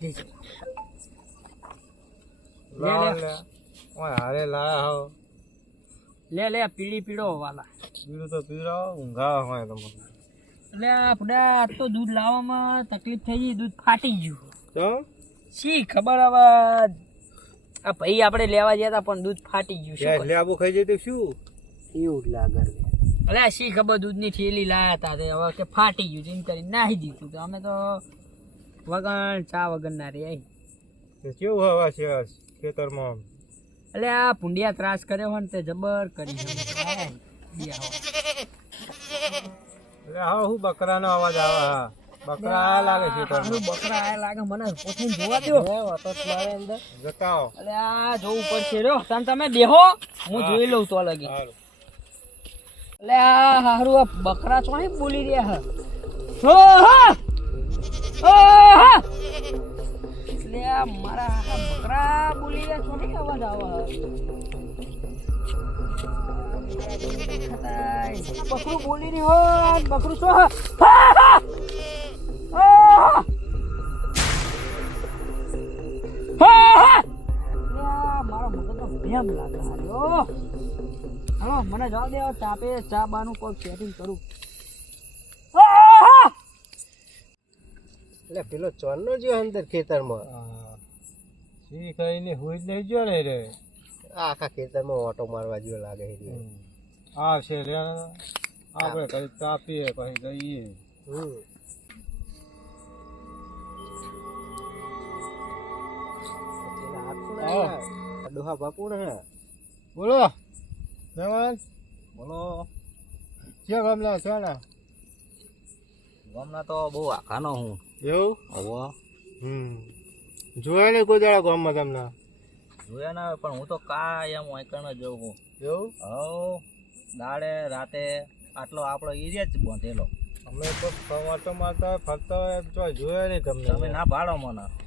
જઈ લે, લે. લે. ઓય હારે લાયા હો. લે લે પીળી પીળો વાલા. પીળું તો પીવડાવો ઊંઘાવા હોય તમને એટલે આપડા આજ તો દૂધ લાવવામાં તકલીફ થઈ ગઈ દૂધ ફાટી ગયું. તો? શી ખબર હવે આ ભાઈ આપણે લેવા ગયા હતા પણ દૂધ ફાટી ગયું. શું એટલે આબુ ખાઈ જતું તો શું? એવું લાગે અલે શી ખબર દૂધની થેલી લાયા હતા તે હવે કે ફાટી ગયું જેમ એમ કરીને નાહી દીધું. તો અમે તો વગર ચા વગર ના રે તો કેવું હવા છે આ ખેતરમાં? એટલે આ પુંડિયા ત્રાસ કર્યો હોય ને તે જબર કરી હા. હું બકરાનો અવાજ આવે હા. બકરા આયા લાગે છે હારું બકરા આ લાગે મને પોતે જોવા દ્યો. અંદર. આવો એટલે આ જોવું પડશે રો તમે તમે બેહો. હું જોઈ લઉં તો લગી એટલે આ હારું આ બકરા છો નહીં બોલી રહ્યા હે. ઓહા! એટલે મારા બકરા બોલી રહ્યા ભેમ લાગે હાલો, મને જવા દે ચા પે ચા બાનું કોઈ સેટિંગ કરું. એટલે પેલો ચોરનો જો અંદર ખેતરમાં. હા. શી ખાઈને ને જ નહીં જો ને રે. આખા ખેતરમાં ઓટો મારવા જેવો લાગે છે. આવશે રે. આપણે કઈ તાપીએ પછી જઈએ હમ. ડોહા બાપુ ને બોલો. મહેમાન બોલો. ક્યાં ગામના છો ને ગામના તો બહુ આખાનો હું. એવું? હવે. હમ. જોયા નહીં કોઈ દાડા ગામમાં તમને? જોયા ના આવે પણ હું તો કાયમ વાંકણ જ જઉં છું. એવું? હવ. દાડે રાતે આટલો આપણો એરિયા જ બાંધેલો. અમે તો ફરતો મારતા ફરતા હોય જોયા નહીં તમને. તમે ના ભાડો મને?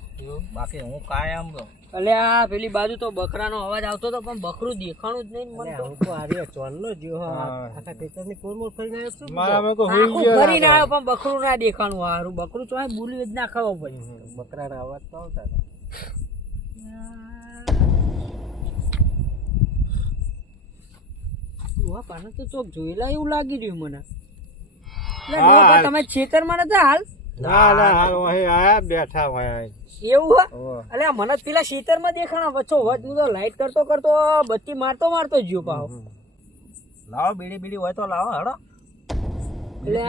બાકી હું કાયમ અલે આ પેલી બાજુ તો બકરાનો અવાજ આવતો હતો પણ બકરું દેખાણું જ નહીં ને મને તો. હું તો આ રહ્યો જ જો હા. હા. આખા ખેતરની કોરમોર ફરીને આવ્યો છું મારા મેં કોઈ હોઈ ગયો ફરીને આવ્યો પણ બકરું ના દેખાણું હારું. બકરું તો બોલી જ ના ખબર પડી. બકરાના અવાજ તો આવતા હતા. પાને તો ચોક જોયેલા એવું લાગી રહ્યું મને. તમે ખેતરમાં નતા હાલ? ના ના હાલ અહીં આયા બેઠા હોય એવું હે? અલે આ મને જ પેલા ખેતરમાં દેખાણા વચ્ચો વચ હું તો લાઈટ કરતો કરતો બત્તી મારતો મારતો જ ગયો લાવો બીડી બીડી હોય તો લાવો હડો. એટલે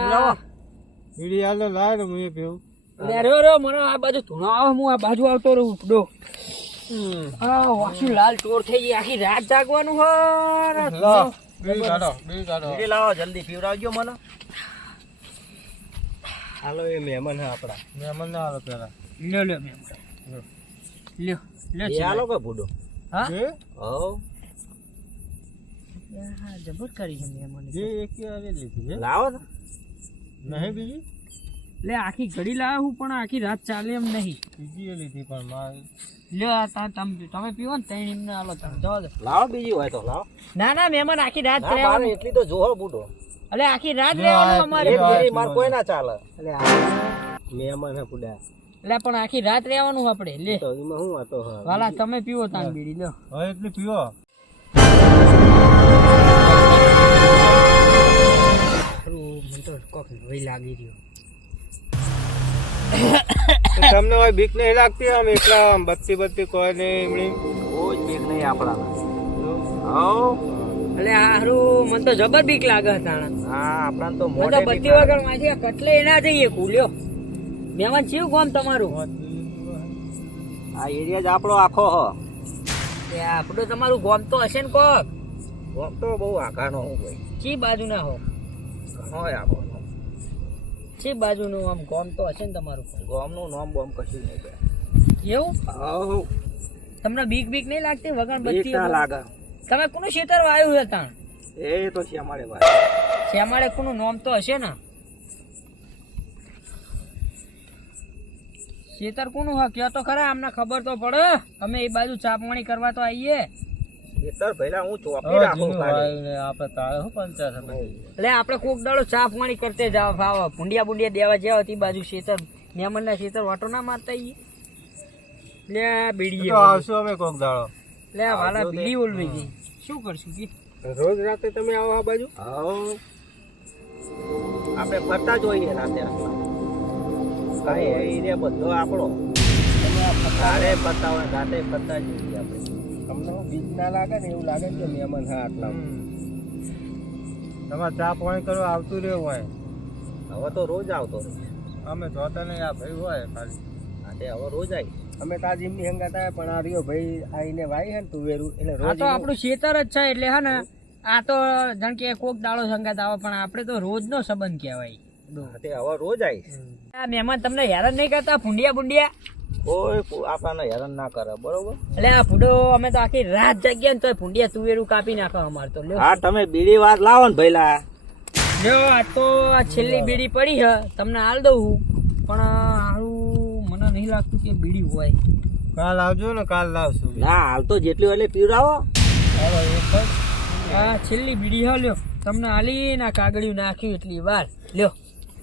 બીડી હાલ લાય ને હું પીવું એટલે રહ્યો રહ્યો મને આ બાજુ ધૂણો આવે હું આ બાજુ આવતો રહું ડો આ વાસી લાલ ચોર થઈ ગઈ આખી રાત જાગવાનું હોય લો, બીડી કાઢો બીડી કાઢો. બીડી લાવો જલ્દી પીવડાવજો મને. હાલો એ મહેમાન હે આપડા મહેમાન ના આવે પેલા. લ્યો લ્યો મહેમાન. લ્યો. લ્યો એ હાલો કે ભૂડો? હા? જે જબર કરી છે મહેમાન મને જે એક આવે લીધી છે લાવો નહીં બીજી? લે આખી ઘડી લાવ્યો હું પણ આખી રાત ચાલે એમ નહીં. બીજી એ લીધી પણ મારી. લ્યો આ તા- તમે તમે પીવો ને ત્રણ એમને હાલો તમે. જવા દો લાવો બીજી હોય તો લાવો. ના ના મહેમાન આખી રાત એટલી તો જોહો બુડો અલે આખી રાત રહેવાનું અમારે. એક માર કોઈ ના ચાલે. એટલે આ મહેમાન હે પુડા એટલે પણ આખી રાત રહેવાનું આપણે લે. તો એમાં હા વાલા તમે પીવો તાન બીડી લો. હવે એટલે પીવો. મને તો કોક ભય લાગી રહ્યો તમને હોય બીક નહીં લાગતી આમ એકલા આમ બત્તી બત્તી કોઈ નહીં એમની? બહુ જ બીક નહીં આપણા અલે હારું મને તો જબર બીક લાગે તાણા હા આપણા તો મોઢે બત્તી વગર માજી કટલે એના જઈએ કુલ્યો મેવાન ચિયું કોમ તમારું? આ એરિયા જ આપણો આખો હો. એ આપણું તમારું ગોમ તો હશે ને કોક. ગોમ તો બહુ આકાનો હું ભાઈ ચી બાજુ ના હો? ઘણો આપણો ચી બાજુનું આમ ગોમ તો હશે ને તમારું? ગોમનું નામ બોમ કશું નહીં ભાઈ એવું? હા તમને બીક બીક નહીં લાગતી વગર બત્તી લાગે. તમે કોનું ખેતર વાયું તાણ? એ તો શ્યામાળે ભાઈ શ્યામાળે કોનું નામ તો હશે ને? ખેતર કોનું હા કયો તો ખરા અમને ખબર તો પડે. અમે એ બાજુ ચા પાણી કરવા તો આવીએ ખેતર પહેલા હું ચોપી રાખું આપણે તારે શું પંચાયત એટલે આપણે કોક દાડો ચા પાણી કરતે જાવ ભાવ. ભૂંડિયા બુંડિયા દેવા જાવ તે બાજુ ખેતર મહેમાનના ખેતર વાટો ના મારતા આવીએ લે બીડી તો આવશું અમે કોક દાડો. લે વાલા બીડી ઓલવી ગઈ શું કરશું કે? રોજ રાતે તમે આવો આ બાજુ? આવો. આપણે ફરતા જ હોઈએ રાતે. કઈ કાંઈ એ રે બધો આપણો. રાતે ફરતા હોય રાતે ફરતા જ હોઈએ આપણે. તમને બીજ ના લાગે ને એવું લાગે કે મહેમાન હા આટલા? તમારે ચા પાણી કરવા આવતું રહેવું હોય. હવે તો રોજ આવતો રહે. અમે જોતા નહીં આ ભાઈ હોય ખાલી. રાતે હવે રોજ આવી અમે તો આજ એમની હંગાત પણ આ રહ્યો ભાઈ આઈને વાઈ હે ને તુવેરું એટલે રોજ તો આપણું ખેતર જ છે એટલે હા ને આ તો જાણ કે કોક દાડો સંગાત આવે પણ આપણે તો રોજનો સંબંધ કહેવાય. હવે રોજ આવીશ. આ મહેમાન તમને હેરાન નહીં કરતા ફુંડિયા ફૂંડિયા કોઈ આપણને હેરાન ના કરે બરોબર? એટલે આ ફૂડો અમે તો આખી રાત જાગ્યા ને તો ફૂંડિયા તુવેરું કાપી નાખો અમારે તો. હા તમે બીડી વાત લાવો ને ભઈલા. લ્યો આ તો આ છેલ્લી બીડી પડી છે તમને હાલ દઉં હું. પણ મને નહીં લાગતું કે બીડી હોય. કાલ આવજો ને કાલ લાવશું. ના હાલ તો જેટલી એટલે પીવડાવો. આ છેલ્લી બીડી હા લ્યો. તમને આલી ના કાગળિયું નાખ્યું એટલી વાર. લ્યો.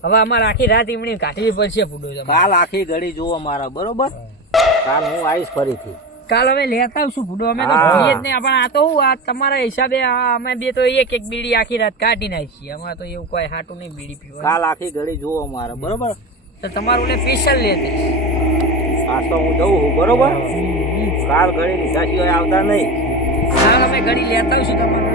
હવે અમારે આખી રાત એમની કાઢવી પડશે ફૂડો કાલ આખી ઘડી જુઓ મારા બરોબર? કાલ હું આવીશ ફરીથી. કાલ અમે લેતા આવશું ફૂડો. અમે તો જોઈએ જ નહીં પણ આ તો હું આ તમારા હિસાબે અમે બે તો એક એક બીડી આખી રાત કાઢી નાખીએ. અમારે તો એવું કોઈ હાટું નહીં બીડી પીવા કાલ આખી ઘડી જુઓ મારા બરોબર? તો તમારું ને સ્પેશિયલ લેતી આ તો હું જઉં છું બરોબર? કાલ ઘડી લીધા સિવાય આવતા નહીં. કાલ અમે ઘડી લેતા આવીશું તમારું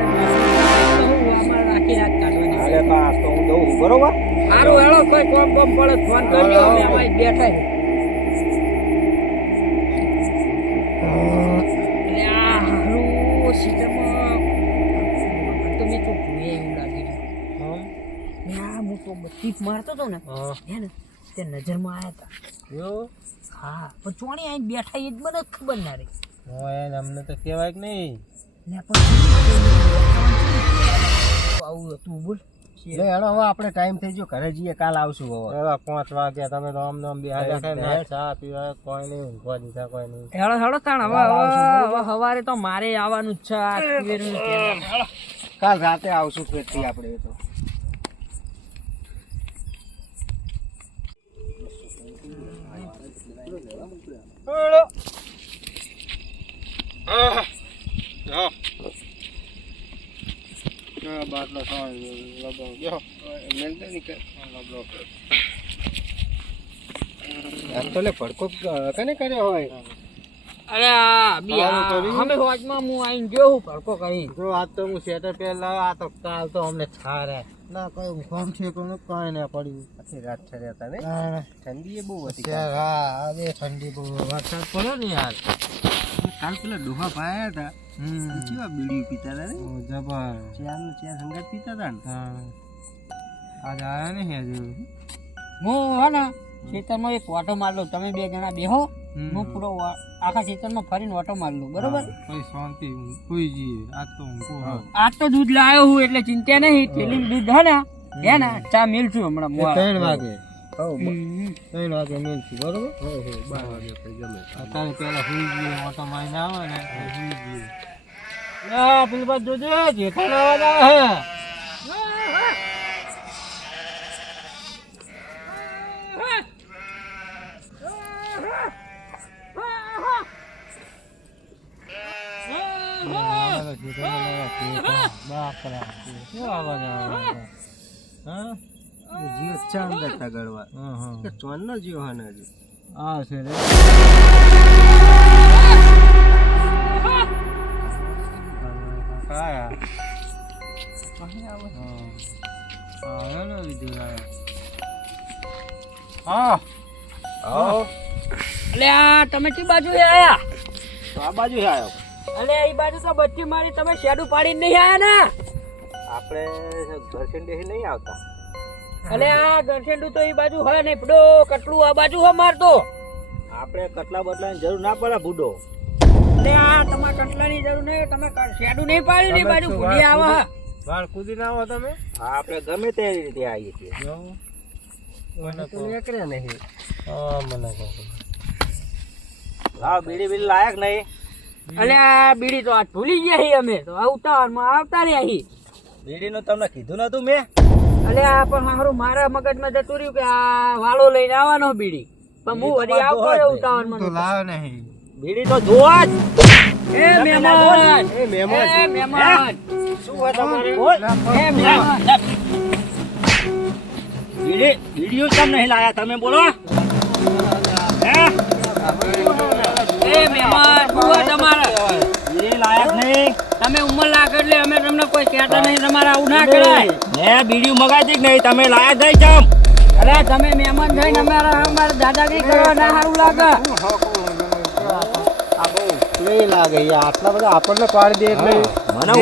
આખી રાત કાઢવાની. હાલે તો તો હું જઉં છું બરોબર? સારું હેળો કોઈ કોમ કોમ પડે ફોન કરજો. અમે અમારી બેઠા તો આ બત્તી મારતો હતો ને હે ને? તે નજરમાં આવ્યા હતા હા પણ ચોણી અહીં બેઠા એ જ મને જ ખબર ના રહી. હોય અમને તો કહેવાય કે નહીં. લે પણ આવું હતું બોલ. લે હેડો હવે આપણે ટાઈમ થઈ ગયો. ઘરે જઈએ કાલ આવશું હવે. પાંચ વાગ્યા તમે તો આમ નામ બિહાર ના ચા પીવા કોઈ નહીં ઊંઘવા દીધા કોઈ નહીં. હેડો હેડો તાણ હવે સવારે તો મારે આવવાનું જ છે. કાલ રાતે આવશું ફેરથી આપણે તો. બાટલો આમ તો લે ભડકો કને કર્યો હોય? અરે આ આ. અમે હું આઈને ગયો હું ભડકો કરી જો આજ તો હું સેટર પહેલા આ તો કાલ તો અમને ઠારે ના કઈ કામ છે કોઈ કઈ ના પડ્યું. આખી રાત ઠર્યા ને? ઠંડી એ બહુ હતી હા આજે ઠંડી બહુ વરસાદ પડ્યો ને યાર કાલ પેલા ડોહા પાયા હતા. કેવા બીડી પીતા હતા ને? જબર. ચારનું ચાર સંગાત પીતા હતા ને? આજ આયા ને હજુ. હું હા ને ખેતરમાં એક ઓટો મારલો. તમે બે જણા બેહો. હું પૂરો આખા ખેતરમાં ફરીને ઓટો મારલું બરોબર? કઈ શાંતિ કોઈ જઈએ. આજ તો આજ તો દૂધ લાવ્યો હું એટલે ચિંતા નહીં. થેલી દૂધ હે ને? હે ને? ચા મિલશું હમણાં. ત્રણ વાગે. ત્રણ વાગે મિલશું બરોબર? બાર વાગે અત્યારે પેલા સુઈ જઈએ ઓટો મારીને આવે ને સુઈ જઈએ. લે પેલી બાજુ જોજે જેઠાનો અવાજ આવે હે. જીવ છે અંદર તગડવા કે ચોન નો જીવ હા ને હજુ આ છે રે કાયા હા ને લીધું હા એટલે આ તમે કઈ બાજુ આયા તો આ બાજુ આવ્યો અલે એ બાજુ તો બચ્ચી મારી તમે શેડું પાડીને નહીં આયા ને? આપણે ઘરસેન દેહી નહીં આવતા. અલે આ ગરસેન્ડું તો એ બાજુ હોય નહીં. પડો કટલું આ બાજુ હોય મારતો આપણે કટલા બદલાની જરૂર ના પડે બુડો અલે આ તમારે કટલાની જરૂર નહીં. તમે શેડું નહીં પાડ્યું ને એ બાજુ ભૂલી આવા વાળ કૂદી ના આવો તમે? હા આપણે ગમે તે રીતે આવીએ છીએ. મને તો નીકળ્યા નહીં. હા મને લાવ બીડી બીડી લાયક નહીં. અલે આ બીડી તો આજ ભૂલી ગયા અમે. તો અવતારમાં આવતા રહ્યા હી. બીડીનું તમને કીધું નતું મેં? અલે આ પણ મારું મારા મગજમાં જતું રહ્યું કે આ વાળો લઈને આવવાનો બીડી. પણ હું વળી આવતો રહ્યો ઉતાવળમાં તો લાવ નહીં. બીડી તો જોવા જ. એ મહેમાન. એ મહેમાન. એ મહેમાન શું હોય તમારે. એ મહેમાન. બીડી બીડીઓ કેમ નહીં લાયા? તમે બોલો. એ મહેમાન શું હોય તમારે બીડી નહીં. તમે ઉંમર લાગે એટલે અમે તમને કોઈ કહેતા નહીં તમારે આવું ના કરાય. ને બીડીઓ મગાતી જ નહીં તમે લાયા નહીં કેમ અરે તમે મહેમાન થઈને અમારા અમારે દાદાગીરી કરવા ના સારું લાગે. લાગે આટલા બધા આપણને પાડી દે એટલે. મને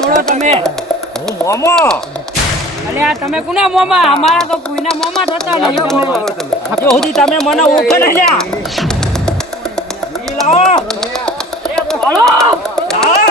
છોડો તમે. હું મોમો. અલે આ તમે કોના મોમાં? અમારા તો કોઈના મોમાં થતા નહીં તમે. સુધી તમે મને ઓળખે નહીં હાલો લાવો